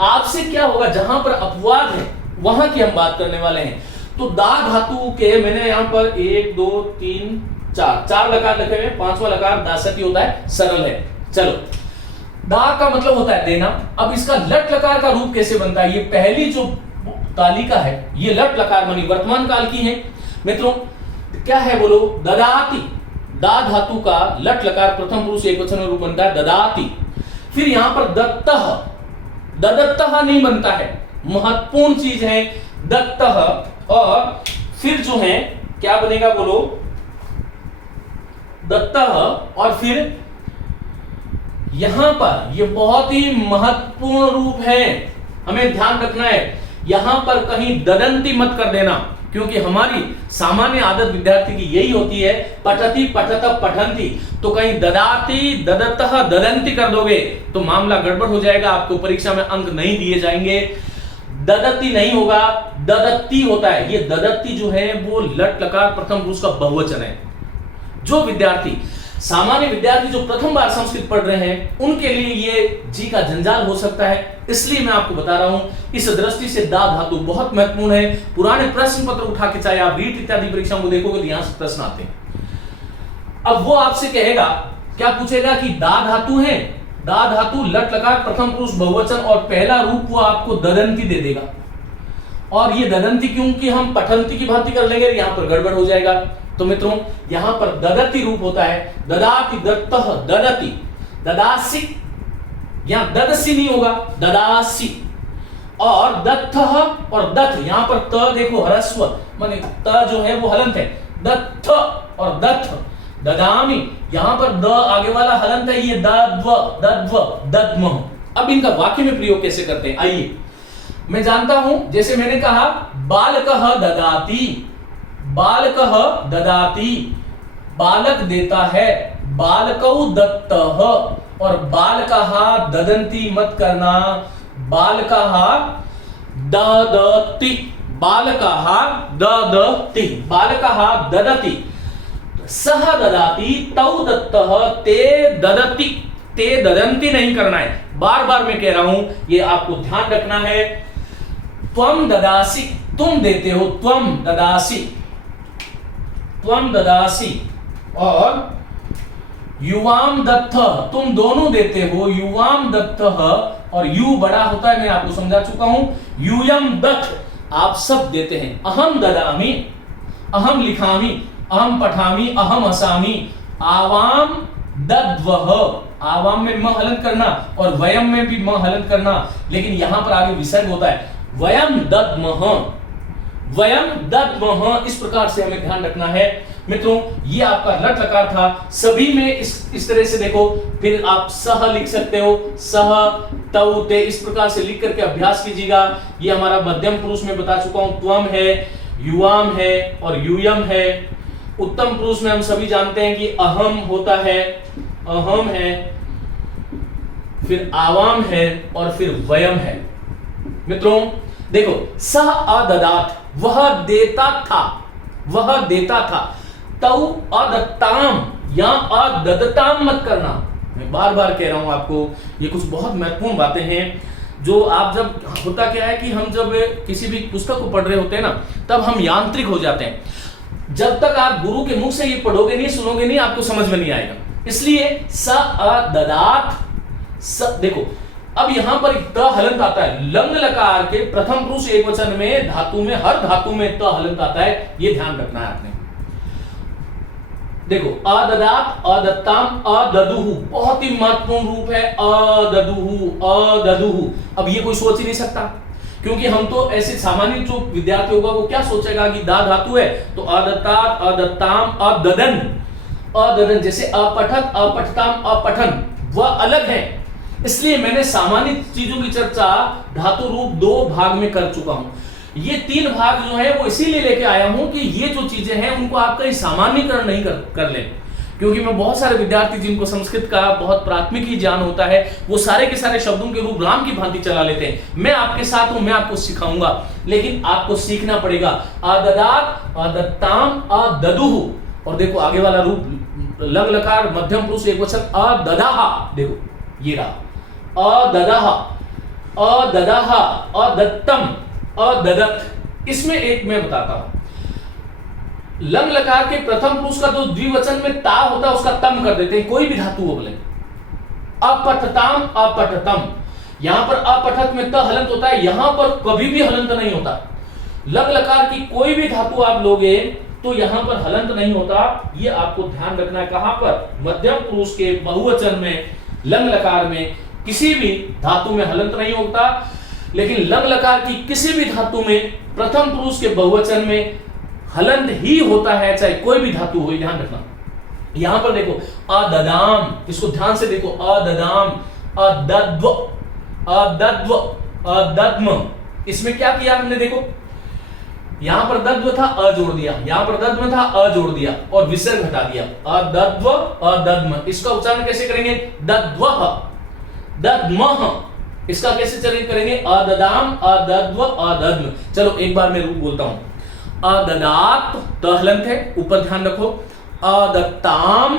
आपसे क्या होगा, जहां पर अपवाद है वहां की हम बात करने वाले हैं। तो दा धातु के मैंने यहां पर 1 2 3 4 लकार लिखे हुए, पांचवा लकार दासती होता है, सरल है। चलो, दा का मतलब होता है देना। अब इसका लट लकार का रूप कैसे बनता है, ये पहली जो तालिका है ये लट लकार बनी, वर्तमान काल की है मित्रों। क्या है बोलो, ददाति। दा धातु का लट लकार प्रथम पुरुष एकवचन रूप बनता है ददाति। फिर यहां पर दत्तः, ददत्तः नहीं बनता है, महत्वपूर्ण चीज है दत्तः। और फिर जो है क्या बनेगा बोलो, दत्तः। और फिर यहां पर ये बहुत ही महत्वपूर्ण रूप है, हमें ध्यान रखना है, यहां पर कहीं ददंती मत कर देना, क्योंकि हमारी सामान्य आदत विद्यार्थी की यही होती है, पठति पठत पठंती, तो कहीं ददाती ददतः ददंती कर दोगे तो मामला गड़बड़ हो जाएगा, आपको परीक्षा में अंक नहीं दिए जाएंगे। ददती नहीं होगा, ददत्ती होता है। ये ददत्ती जो है वो लट लकार प्रथम पुरुष का बहुवचन है। जो विद्यार्थी, सामान्य विद्यार्थी जो प्रथम बार संस्कृत पढ़ रहे हैं, उनके लिए ये जी का जंजाल हो सकता है, इसलिए मैं आपको बता रहा हूं। इस दृष्टि से दा धातु बहुत महत्वपूर्ण है। पुराने प्रश्न पत्र उठा के चाहे आप रीट इत्यादि परीक्षाओं को देखोगे तो यहां से प्रश्न आते हैं। अब वो आपसे कहेगा, क्या पूछेगा कि दा धातु है, दा धातु लट लकार प्रथम पुरुष बहुवचन और पहला रूप वो आपको ददंती दे देगा। और ये ददंती क्योंकि हम पठंती की भांति कर लेंगे, यहां पर गड़बड़ हो जाएगा। तो मित्रों यहां पर ददती रूप होता है, ददाति दत्तः ददति, ददासी, यहां ददसी नहीं होगा, ददासी। और दत्तः और दत्त, यहां पर त देखो ह्रस्व, माने त जो है वो हलंत है, दत्त और दत्त, ददामी, यहां पर द आगे वाला हलंत है, ये दद्व दद्व दद्म। अब इनका वाक्य में प्रयोग कैसे करते हैं, आइए मैं जानता हूं। जैसे मैंने कहा बालकः ददाति, बालकः ददाति, बालक देता है, बालकौ दत्तः। और बालकः ददंती मत करना, बालकः ददति, बालकः ददति, बालकः ददति, सह ददाति, तौ दत्तः, ते ददति, ते ददंती नहीं करना है। बार बार मैं कह रहा हूं, ये आपको ध्यान रखना है। त्वम ददासी, तुम देते हो, त्वम ददासी, त्वम ददासी। और युवाम दत्तः, तुम दोनों देते हो, युवाम दत्तः। और यू बड़ा होता है, मैं आपको समझा चुका हूं, यूयम दत्त, आप सब देते हैं। अहम ददामी, अहम लिखामी, अहम पठामी, अहम हसामी, आवाम दद्वह, आवाम में म हलंत करना और वयम में भी म हलंत करना, लेकिन यहां पर आगे विसर्ग होता है, वयम दद्मह, वयम दद्मह। इस प्रकार से हमें ध्यान रखना है। मित्रों ये आपका लट लकार था, सभी में इस तरह से देखो। फिर आप सह लिख सकते हो, सह तौ ते, इस प्रकार से लिख करके अभ्यास कीजिएगा। ये हमारा मध्यम पुरुष में बता चुका हूं, त्वम है, युवाम है और यूयम है। उत्तम पुरुष में हम सभी जानते हैं कि अहम होता है, अहम है, फिर आवाम है और फिर वयम है। मित्रों देखो, सह अददात, वह देता था, वह देता था। तौ अदत्ताम, यहां अददताम मत करना। मैं बार बार कह रहा हूं आपको, ये कुछ बहुत महत्वपूर्ण बातें हैं जो आप, जब होता क्या है कि हम जब किसी भी पुस्तक को पढ़ रहे होते हैं ना, तब हम यांत्रिक हो जाते हैं। जब तक आप गुरु के मुख से ये पढ़ोगे नहीं, सुनोगे नहीं, आपको समझ में नहीं आएगा। इसलिए स अददात, देखो अब यहां पर त हलंत आता है, लंग लकार के प्रथम पुरुष एकवचन में धातु में, हर धातु में त हलंत आता है, ये ध्यान रखना है आपने। देखो अददात, अदत्ताम, अददुहु, बहुत ही महत्वपूर्ण रूप है, अददुहु, अददुहु। अब ये कोई सोच ही नहीं सकता, क्योंकि हम तो ऐसे सामान्य जो विद्यार्थी होगा वो क्या सोचेगा कि दा धातु है तो अदत्तात, अदत्ताम, अददन, अददन, जैसे अपठत, अपठताम, अपठन, वह अलग है। इसलिए मैंने सामान्य चीजों की चर्चा धातु रूप 2 भाग में कर चुका हूं। ये 3 भाग जो है वो इसीलिए लेके आया हूं कि ये जो चीजें हैं उनको आप कहीं सामान्यकरण नहीं कर लें, क्योंकि मैं बहुत सारे विद्यार्थी जिनको संस्कृत का बहुत प्राथमिक ही ज्ञान होता है, वो सारे के सारे शब्दों के रूप राम की भांति चला लेते हैं। मैं आपके साथ हूं, मैं आपको सिखाऊंगा, लेकिन आपको सीखना पड़ेगा। अददात, अदत्ताम, अददुहु। और देखो आगे वाला रूप लंग लकार मध्यम पुरुष एकवचन, अददाहा, देखो ये रहा, अददाह, अददाह, अदत्तम, अददत। इसमें एक मैं बताता हूं, लंग लकार के प्रथम पुरुष का जो द्विवचन में ता होता है उसका तम कर देते हैं, कोई भी धातु हो बोले। अपठताम, अपठतम, यहां पर अपठत में त हलंत होता है, यहां पर कभी भी हलंत नहीं होता। लंग लकार की कोई भी धातु आप लोगे तो यहां पर हलंत नहीं होता, ये आपको ध्यान रखना है। कहां पर? मध्यम पुरुष के बहुवचन में लंग लकार में किसी भी धातु में हलंत नहीं होता, लेकिन लंग लकार की किसी भी धातु में प्रथम पुरुष के बहुवचन में हलंत ही होता है, चाहे कोई भी धातु हो, ध्यान रखना। यहां पर देखो अददाम, इसको ध्यान से देखो, अददाम, अदद्व, अदद्व, अदद्म, इसमें क्या किया हमने, देखो यहां पर दद्व था, अ जोड़ दिया, यहां पर दद्म था, अ जोड़ दिया और विसर्ग हटा दिया, अदद्व, अदद्म। इसका उच्चारण कैसे करेंगे, दद्वह, दद्मह, इसका कैसे चरण करेंगे, अददाम, अदद्व, अदद्म। चलो एक बार मैं रूप बोलता हूं, अददात, त हलंत है, ऊपर ध्यान रखो, अदत्ताम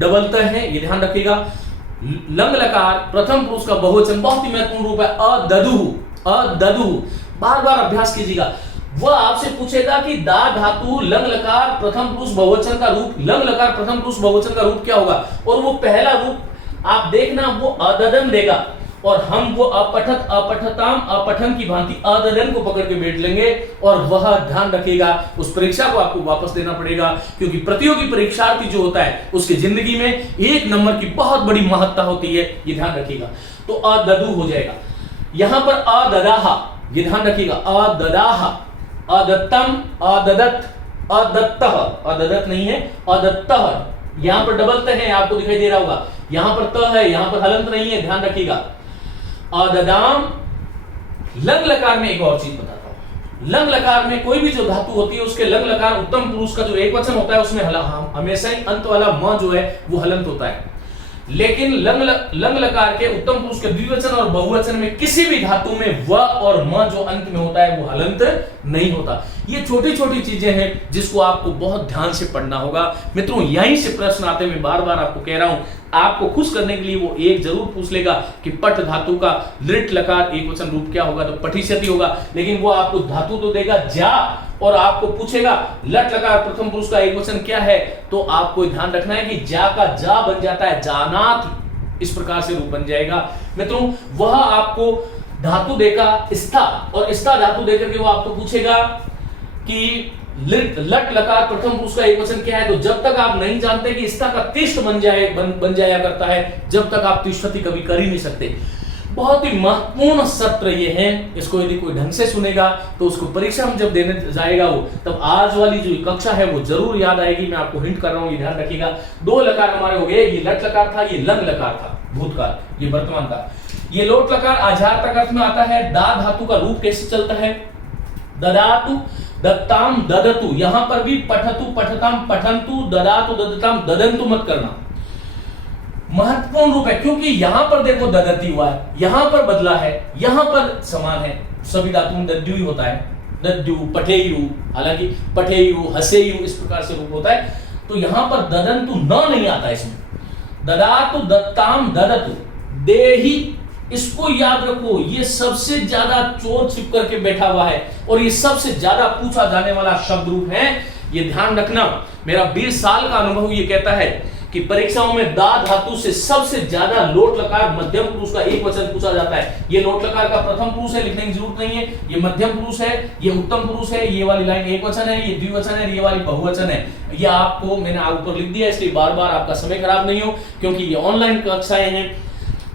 डबल त है, ये ध्यान रखिएगा। लंग लकार प्रथम पुरुष का बहुवचन बहुत ही महत्वपूर्ण रूप है, अददुहु, अददुहु। बार बार अभ्यास कीजिएगा। वह आपसे पूछेगा कि दा धातु लंग लकार प्रथम पुरुष बहुवचन का रूप, लंग लकार प्रथम पुरुष बहुवचन का रूप क्या होगा, और वो पहला रूप आप देखना, वो अददन देगा, और हम वो अपठत, अपठताम, अपठन की भांति अददन को पकड़ के बैठ लेंगे, और वह ध्यान रखिएगा उस परीक्षा को आपको वापस देना पड़ेगा, क्योंकि प्रतियोगी परीक्षार्थी जो होता है उसकी जिंदगी में 1 नंबर की बहुत बड़ी महत्ता होती है, ये ध्यान रखिएगा। तो अददु हो जाएगा। यहां पर अददाहा, ये ध्यान रखिएगा, अददाहा, अदत्तम, अददत, अदत्तह, अददत नहीं है, अदत्तह। यहां पर डबल त है, आपको दिखाई दे रहा होगा, यहां पर त है, यहां पर हलंत नहीं है, ध्यान रखिएगा। अददाम। लंग लकार में एक और चीज बताता हूं, लंग लकार में कोई भी जो धातु होती है उसके लंग लकार उत्तम पुरुष का जो एक वचन होता है उसमें हमेशा ही अंत वाला म जो है वो हलंत होता है, लेकिन लंग लकार के उत्तम पुरुष के द्विवचन और बहुवचन में किसी भी धातु में व और म जो अंत में होता है वो हलंत नहीं होता। ये छोटी छोटी चीजें हैं जिसको आपको बहुत ध्यान से पढ़ना होगा। मित्रों, यहीं से प्रश्न आते, मैं बार बार आपको कह रहा हूं, आपको खुश करने के लिए वो एक जरूर पूछ लेगा कि पट धातु का लिट लकार एक वचन रूप क्या होगा, तो पठिष्यति होगा, लेकिन वो आपको धातु तो देगा जा, और आपको पूछेगा लट लकार प्रथम पुरुष का एक वचन क्या है, तो आपको ध्यान रखना है कि जा का जा बन जाता है जानात, इस प्रकार से रूप बन जाएगा। मित्रों, वह आपको धातु देगा स्था, और स्था धातु देकर के वो आपको पूछेगा कि लट लकार प्रथम पुरुष का एक वचन क्या है, तो जब तक आप नहीं जानते कि स्था का तिष्ठ बन जाया करता है, जब तक आप तिष्ठति कभी कर ही नहीं सकते। बहुत ही महत्वपूर्ण सत्र ये है, इसको यदि कोई ढंग से सुनेगा तो उसको परीक्षा में जब देने जाएगा वो, तब आज वाली जो कक्षा है वो जरूर याद आएगी। मैं आपको हिंट कर रहा हूं, ये ध्यान रखिएगा। 2 लकार हमारे हो गए, ये लट लकार था, ये लंग लकार था भूतकाल, ये वर्तमान का। ये लोट लकार आजार्थक अर्थ में आता है। दा धातु का रूप कैसे चलता है, ददातु, दत्ताम, ददतु। यहां पर भी पठतु, पठताम, पठंतु, ददातु, ददताम, ददंतु मत करना, महत्वपूर्ण रूप है, क्योंकि यहां पर देखो ददती हुआ है, यहां पर बदला है, यहां पर समान है, सभी धातुओं में दद्यु ही होता है, दद्यु, पठेयु, हालांकि पठेयु, हसेयु इस प्रकार से रूप होता है, तो यहां पर ददंतु न नहीं आता इसमें। ददातु, दत्ताम, ददतु, देहि, इसको याद रखो, ये सबसे ज्यादा चोर छिप करके बैठा हुआ है और ये सबसे ज्यादा पूछा जाने वाला शब्द रूप है, ये ध्यान रखना। मेरा 20 साल का अनुभव ये कहता है कि परीक्षाओं में दा धातु से सबसे ज्यादा लोट लकार मध्यम पुरुष का एक वचन पूछा जाता है। ये लोट लकार का प्रथम पुरुष है, लिखने की जरूरत नहीं है, ये मध्यम पुरुष है, ये उत्तम पुरुष है, ये वाली लाइन एक वचन है, ये द्विवचन है, ये वाली बहुवचन है। ये आपको मैंने ऊपर लिख दिया, इसलिए बार बार आपका समय खराब नहीं हो, क्योंकि ये ऑनलाइन कक्षाएं हैं,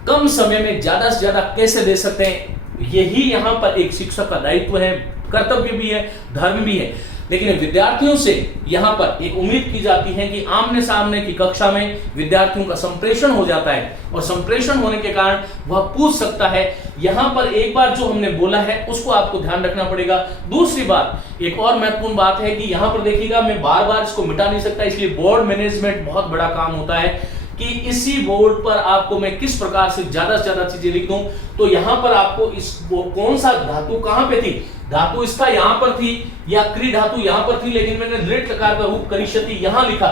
कम समय में ज्यादा से ज्यादा कैसे दे सकते हैं, यही यहाँ पर एक शिक्षक का दायित्व है, कर्तव्य भी है, धर्म भी है। लेकिन विद्यार्थियों से यहाँ पर एक उम्मीद की जाती है कि आमने सामने की कक्षा में विद्यार्थियों का संप्रेषण हो जाता है और संप्रेषण होने के कारण वह पूछ सकता है। यहाँ पर एक बार जो हमने बोला है उसको आपको ध्यान रखना पड़ेगा। दूसरी बात, एक और महत्वपूर्ण बात है कि यहाँ पर देखिएगा, मैं बार बार इसको मिटा नहीं सकता, इसलिए बोर्ड मैनेजमेंट बहुत बड़ा काम होता है कि इसी बोर्ड पर आपको मैं किस प्रकार से ज्यादा चीजें लिख दूं। तो यहां पर आपको इस कौन सा धातु कहां पे थी, धातु स्था यहां पर थी या क्री धातु यहां पर थी, लेकिन मैंने लिट लकार का रूप करिष्यति यहां लिखा,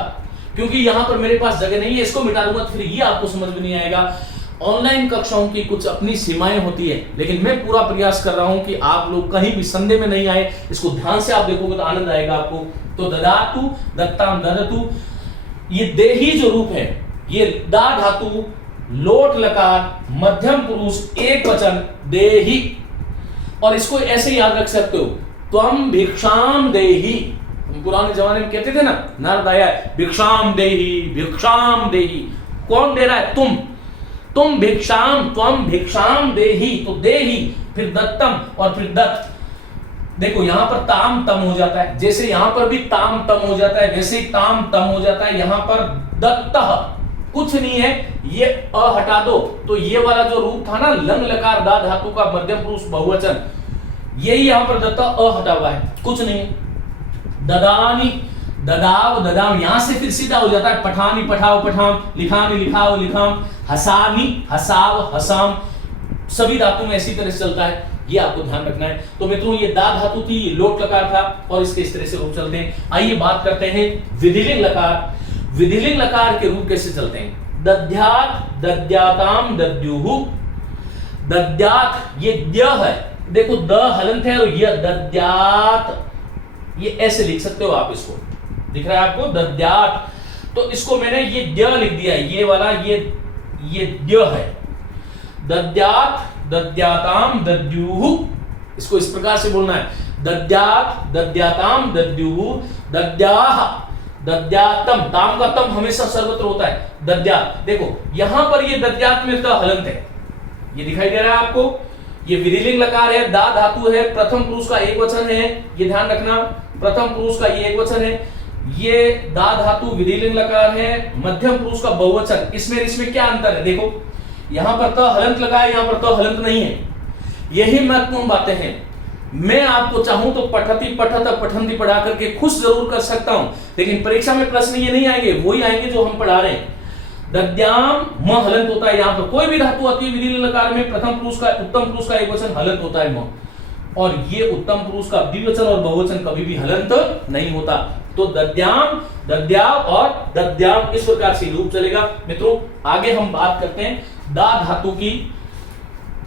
क्योंकि यहां पर मेरे पास जगह नहीं है। इसको मिटा दूंगा तो फिर ये आपको समझ में नहीं आएगा। ऑनलाइन कक्षाओं की कुछ अपनी सीमाएं होती है, लेकिन मैं पूरा प्रयास कर रहा हूं कि आप लोग कहीं भी संदेह में नहीं आए। इसको ध्यान से आप देखोगे तो आनंद आएगा आपको। तो ददातु, दत्ताम, ददतु, ये देही जो रूप है, ये दा धातु लोट लकार मध्यम पुरुष एक वचन देही, और इसको ऐसे याद रख सकते हो, त्वम भिक्षाम देही। पुराने जमाने में कहते थे ना, नर दया भिक्षाम देही, भिक्षाम देही, कौन दे रहा है, तुम। तुम भिक्षाम, त्वम भिक्षाम देहि, तो देहि, फिर दत्तम और फिर दत्त। देखो यहां पर ताम तम हो जाता है, जैसे यहां पर भी ताम तम हो जाता है, वैसे ही ताम तम हो जाता है यहां पर दत्तः। कुछ नहीं है, ये अ हटा दो तो ये वाला जो रूप था ना लंग लकार दा धातु का मध्यम पुरुष बहुवचन, यही यहां पर दत्ता अ हटा हुआ है, कुछ नहीं है। ददानी, ददाव, ददाम, यहां से फिर सीधा हो जाता है पठानी, पठाओ, पठाम, लिखानी, लिखाओ, लिखाम, हसानी, हसाव, हसाम, सभी धातु में इसी तरह से चलता है, ये आपको ध्यान रखना है। तो मित्रों ये दा धातु थी, ये लोट लकार था और इसके इस तरह से रूप चलते हैं। आइए बात करते हैं विधिलिंग लकार। विधिलिंग लकार के रूप कैसे चलते हैं? दद्यात, दद्याताम, दद्युहु। दद्यात ये द्य है, देखो द हलंत है और ये दद्यात, ये ऐसे लिख सकते हो आप, इसको दिख रहा है आपको दद्यात, तो इसको मैंने ये द्य लिख दिया है, ये वाला ये द्य है। दद्यात, दद्याताम, दद्युहु, इसको इस प्रकार से बोलना है, दद्यात, दद्याताम, दद्युहु, दद्याह, दद्यातम, ताम का तम हमेशा सर्वत्र होता है, दद्यात। देखो यहां पर ये दद्यात में द हलंत है, ये दिखाई दे रहा है आपको, ये विधिलिंग लकार है, दा धातु है, प्रथम पुरुष का एक वचन है, ये ध्यान रखना, प्रथम पुरुष का ये एक वचन है, ये दा धातु विधिलिंग लकार है, मध्यम पुरुष का बहुवचन। इसमें क्या अंतर है? देखो यहां पर तो हलंत लगा है, यहां पर तो हलंत नहीं है, यही महत्वपूर्ण बातें हैं। मैं आपको चाहूं तो पठती, पठत, पठंती पढ़ा करके खुश जरूर कर सकता हूं, लेकिन परीक्षा में प्रश्न ये नहीं आएंगे, वही आएंगे जो हम पढ़ा रहे हैं। दद्याम म हलंत होता है, यहां पर कोई भी धातु आती है विधिलिंग लकार में, प्रथम पुरुष का, उत्तम पुरुष का एक वचन हलंत होता है म, और ये उत्तम पुरुष का द्विवचन और बहुवचन कभी भी हलंत नहीं होता। तो दद्याम, दद्याव और दद्याम इस प्रकार से रूप चलेगा। मित्रों आगे हम बात करते हैं दा धातु की।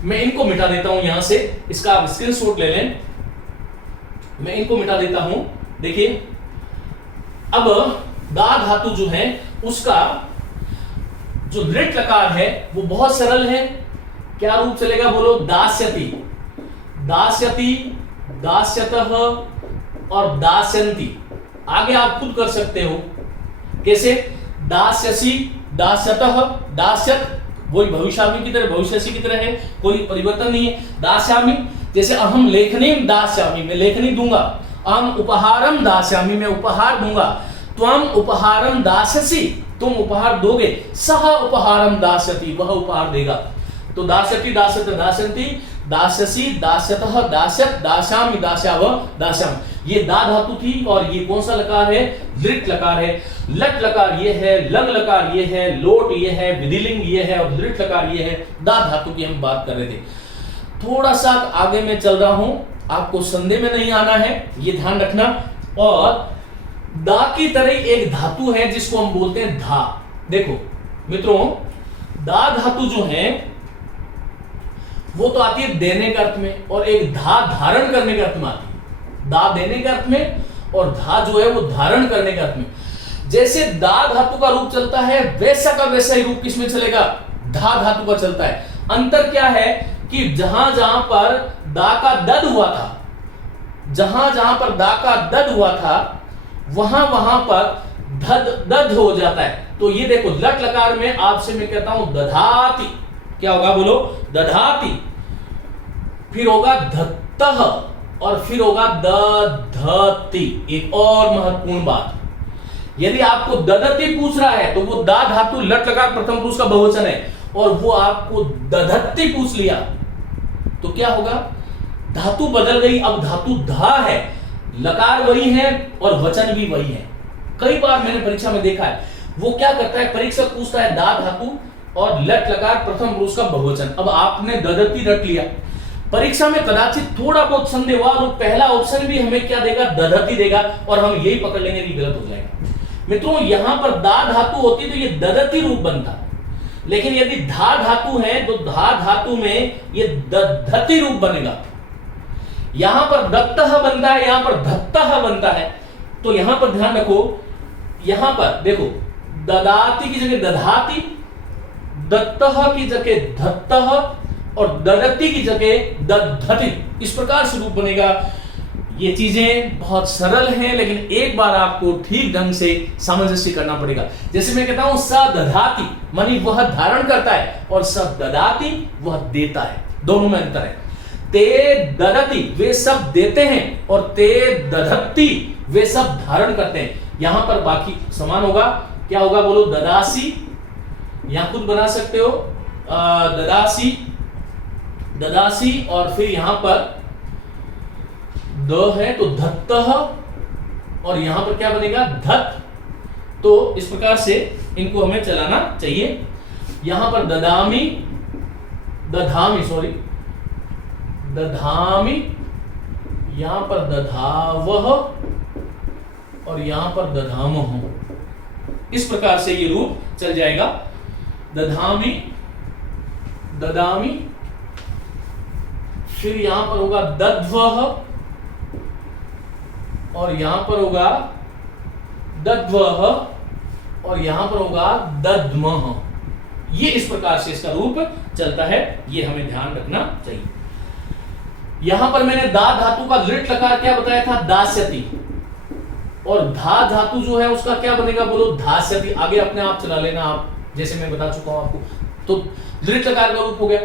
मैं इनको मिटा देता हूं यहां से, इसका आप स्क्रीनशॉट ले लें, मैं इनको मिटा देता हूं। देखिए अब दा धातु जो है उसका जो दृढ़ लकार है वो बहुत सरल है। क्या रूप चलेगा बोलो? दास्यति, दास्यति, दास्यतः और दास्यन्ति। आगे आप खुद कर सकते हो, कैसे? दास्यसि, दास्यतः, दास्यत, वही भविष्यामी की तरह, भविष्यसि की तरह है, कोई परिवर्तन नहीं है। दास्यामि, जैसे अहम लेखनीम दास्यामि, मैं लेखनी दूंगा। अहम उपहारम दास्यामि, मैं उपहार दूंगा। त्वम उपहारम दास्यसि, तुम उपहार दोगे। सह उपहारम दास्यति, वह उपहार देगा। तो दास्यति, दास्यत, दास्यन्ति, दास्यसि, दास्यतः, दास्यत, दास्यामि, दास्याव, दास्याम। ये दा धातु थी और ये कौन सा लकार है? दृढ़ लकार है। लट लकार ये है, लंग लकार ये है, लोट ये है, विधिलिंग ये है और दृढ़ लकार ये है। दा धातु की हम बात कर रहे थे। थोड़ा सा आगे मैं चल रहा हूं, आपको संदेह में नहीं आना है, ये ध्यान रखना। और दा की तरह एक धातु है जिसको हम बोलते हैं धा। देखो मित्रों दा धातु जो है वो तो आती है देने के अर्थ में, और एक धा धारण करने के अर्थ में आती है। दा देने के अर्थ में और धा जो है वो धारण करने के अर्थ में। जैसे दा धातु का रूप चलता है वैसा का वैसा ही रूप किसमें चलेगा? धा धातु का चलता है। अंतर क्या है कि जहां जहां पर दा का दद हुआ था, जहां जहां पर दा का दद हुआ था वहां वहां पर धद दद हो जाता है। तो ये देखो लट लकार में आपसे मैं कहता हूं दधाति, क्या होगा बोलो? दधाति, फिर होगा धत्तः और फिर होगा दधति। एक और महत्वपूर्ण बात, यदि आपको ददति पूछ रहा है तो वो दा धातु लट लकार प्रथम पुरुष का बहुवचन है, और वो आपको दधत्ति पूछ लिया तो क्या होगा? धातु बदल गई, अब धातु धा है, लकार वही है और वचन भी वही है। कई बार मैंने परीक्षा में देखा है, वो क्या करता है, परीक्षक पूछता है दा धातु और लट लकार प्रथम पुरुष का बहुवचन। अब आपने ददति रट लिया, परीक्षा में कदाचित थोड़ा बहुत संदेह हुआ और पहला ऑप्शन भी हमें क्या देगा? दधति देगा, और हम यही पकड़ लेंगे कि गलत हो जाएगा। मित्रों यहां पर दा धातु होती तो ये ददति रूप बनता, लेकिन यदि धा धातु है तो धा धातु में ये दधति रूप बनेगा। यहां पर दत्तः बनता है, यहां पर धत्तः बनता है। तो यहां पर ध्यान रखो, यहां पर देखो ददाति की जगह दधाति, दत्तः की जगह धत्तः और ददति की जगह दधति, इस प्रकार से रूप बनेगा। ये चीजें बहुत सरल हैं, लेकिन एक बार आपको ठीक ढंग से सामंजस्य करना पड़ेगा। जैसे मैं कहता हूं स दधाति, मानी वह धारण करता है, और स ददाति वह देता है। दोनों में अंतर है। ते ददति वे सब देते हैं, और ते दधत्ति वे सब धारण करते हैं। यहां पर बाकी समान होगा, क्या होगा बोलो? ददासी, यहां खुद बना सकते हो, ददासी, ददासी, और फिर यहां पर द है तो धत्तः, और यहां पर क्या बनेगा? धत। तो इस प्रकार से इनको हमें चलाना चाहिए। यहां पर ददामी, दधामी, सॉरी दधामी, यहां पर दधावह, और यहां पर दधामह। इस प्रकार से ये रूप चल जाएगा। दधामी, ददामी, फिर यहां पर होगा दध्वह, और यहां पर होगा दध्वह, और यहां पर होगा दध्मह। ये इस प्रकार से इसका रूप चलता है, ये हमें ध्यान रखना चाहिए। यहां पर मैंने दा धातु का लिट लकार क्या बताया था? दास्यति, और धा धातु जो है उसका क्या बनेगा बोलो? धास्यति। आगे अपने आप चला लेना आप, जैसे मैं बता चुका हूं आपको। तो लिट लकार का रूप हो गया।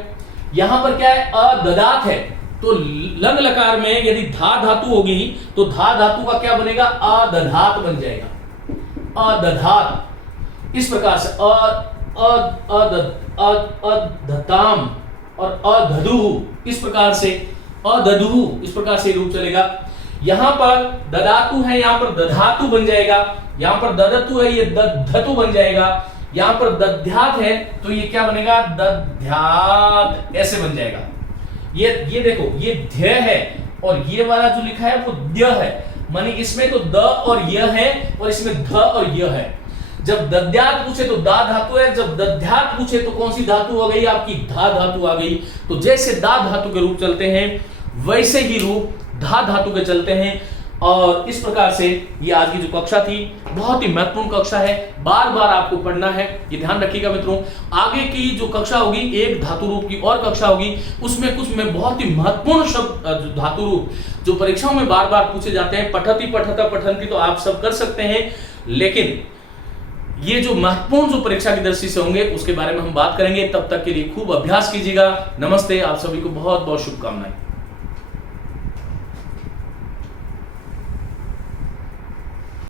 यहां पर क्या है? अददात है, तो लंग लकार में यदि धा धातु होगी तो धा धातु का क्या बनेगा? अदधात बन जाएगा, अदधात। इस प्रकार से अदधताम और अदधु, इस प्रकार से अदधु, इस प्रकार से रूप चलेगा। यहां पर ददातु है, यहां पर दधातु बन जाएगा। यहां पर ददतु है, ये दधतु बन जाएगा। यहां पर दध्यात है तो ये क्या बनेगा? दध्यात, ऐसे बन जाएगा। ये देखो, ये ध्य है, और ये वाला जो लिखा है वो द्य है, मानी इसमें तो द और य है, और इसमें ध और य है। जब दद्यात पूछे तो दा धातु है, जब दध्यात पूछे तो कौन सी धातु हो गई? आपकी धा धातु आ गई। तो जैसे दा धातु के रूप चलते हैं, वैसे ही रूप धा धातु के चलते हैं। और इस प्रकार से ये आज की जो कक्षा थी, बहुत ही महत्वपूर्ण कक्षा है, बार बार आपको पढ़ना है, ये ध्यान रखिएगा मित्रों। आगे की जो कक्षा होगी, एक धातु रूप की और कक्षा होगी, उसमें कुछ में बहुत ही महत्वपूर्ण शब्द धातु रूप जो परीक्षाओं में बार बार पूछे जाते हैं, पठति, पठता, पठंती तो आप सब कर सकते हैं, लेकिन ये जो महत्वपूर्ण जो परीक्षा की दृष्टि से होंगे उसके बारे में हम बात करेंगे। तब तक के लिए खूब अभ्यास कीजिएगा। नमस्ते, आप सभी को बहुत बहुत शुभकामनाएं।